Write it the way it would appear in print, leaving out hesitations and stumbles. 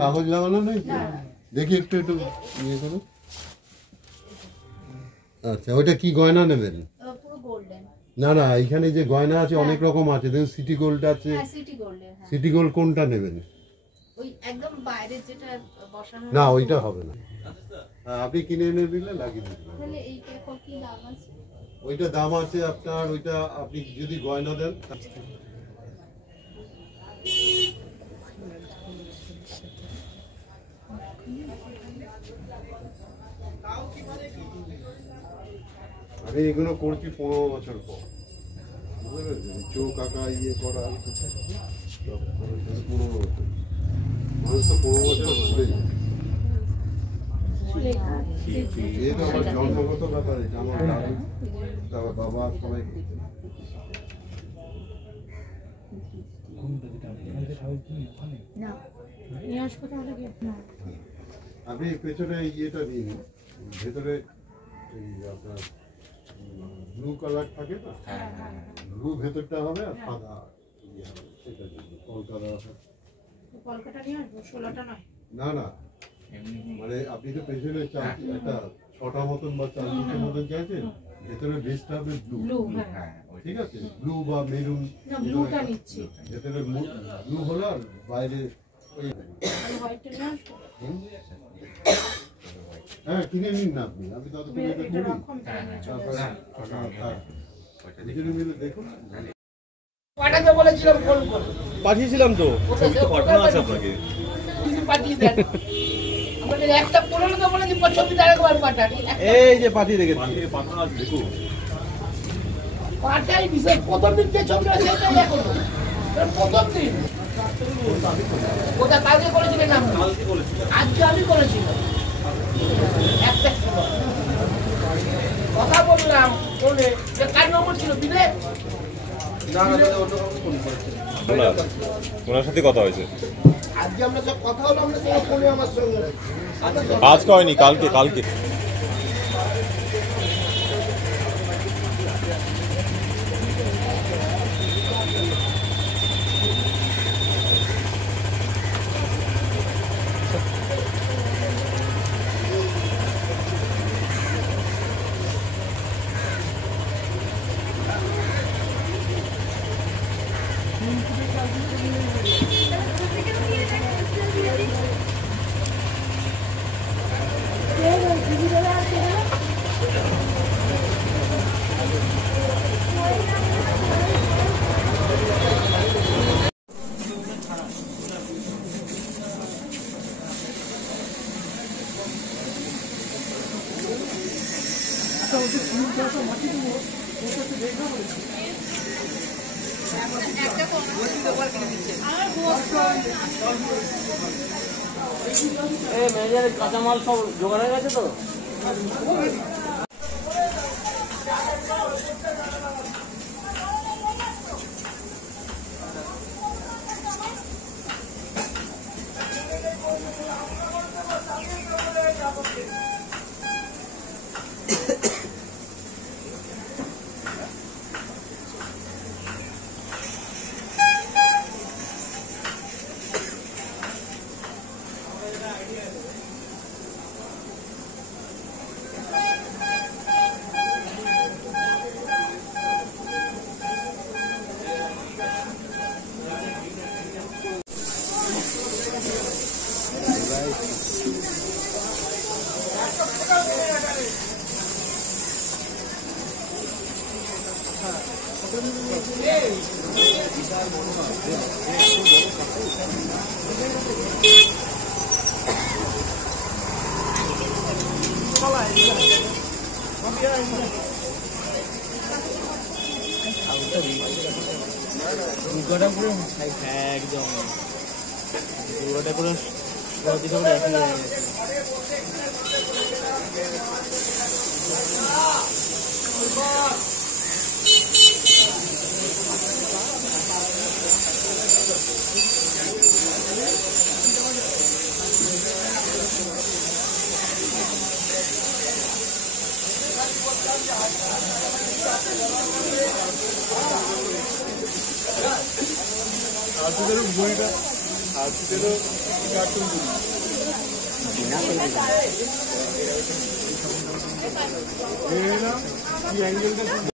কাগজ লাগানো নেই, দেখি একটু একটু ইয়ে করো। আচ্ছা, ওইটা কি গয়না নেবেন? না না, এখানে যে গয়না আছে অনেক রকম আছে, দেখুন সিটি গোল্ড আছে। সিটি গোল্ড কোনটা নেবেন? ওই একদম বাইরে যেটা বসানো না, ওইটা হবে না। আপনি কিনে এনে দিলে লাগিয়ে দিবেন। তাহলে এইটা কি দাম আছে? ওইটা দাম আছে আপনার, ওইটা আপনি যদি গয়না দেন। আমি এগুলো করছি 15 বছর পর, বুঝতে পেরেছেন? চোখ আঁকা ইয়ে করা 15 বছর, মানুষ তো 15 বছর ভুলে যায়। যেহেতু আমার জন্মগত ব্যাপার, এটা আমার দাদু, তারপর বাবা সবাই করতেন। আপনি পেছনে ইয়েটা নিন, ভেতরে আপনার ব্লু কালার থাকে না, ব্লু ভেতরটা হবে আর সাদা ইয়ে হবে, সেটা কলকাতা নিয়ে আসবো। 16টা নয়, না না, মানে আপনি তো পেছনে একটা 6টা মতন বা 4 ফিটের মতন চাইছেন, ভেতরে বেসটা হবে ব্লু। ঠিক আছে, ব্লু বা মেরুন, ব্লুটা নিচ্ছি। ভেতরে ব্লু হলো আর বাইরে ওই হোয়াইটটা নিয়ে আসবো। হ্যাঁ, কিনে নিন না আপনি, আমি তো দেখুন। পাঠাতে বলেছিলাম, ফোন করে পাঠিয়েছিলাম তো, ছবি তো পাঠানো আছে আপনাকে, পাঠিয়ে দেন। আমাদের একটা পুরনো তো বলেছি, ছবিটা আরেকবার পাঠান। এই যে পাঠিয়ে রেখেছি, পাঠানো আছে দেখুন। পাঠাই বিশেষ প্রথম দিন যে ছবিটা সেটাই এখন প্রথম দিন ওটা কালকে করেছিলেন আপনি, আজকে আমি করেছিলাম। কথা বললাম ফোনে, যে কার নম্বর ছিল দিলে? ওনার সাথে কথা হয়েছে আজকে আমরা সব কথা হলো, আমরা সব ফোনে আমার সঙ্গে। আজকে হয়নি, কালকে কালকে। কাঁচামাল সব জোগাড় হয়ে গেছে তো? একদম পুরোটা পুরো বইটা আর কি অ্যাঙ্গেলটা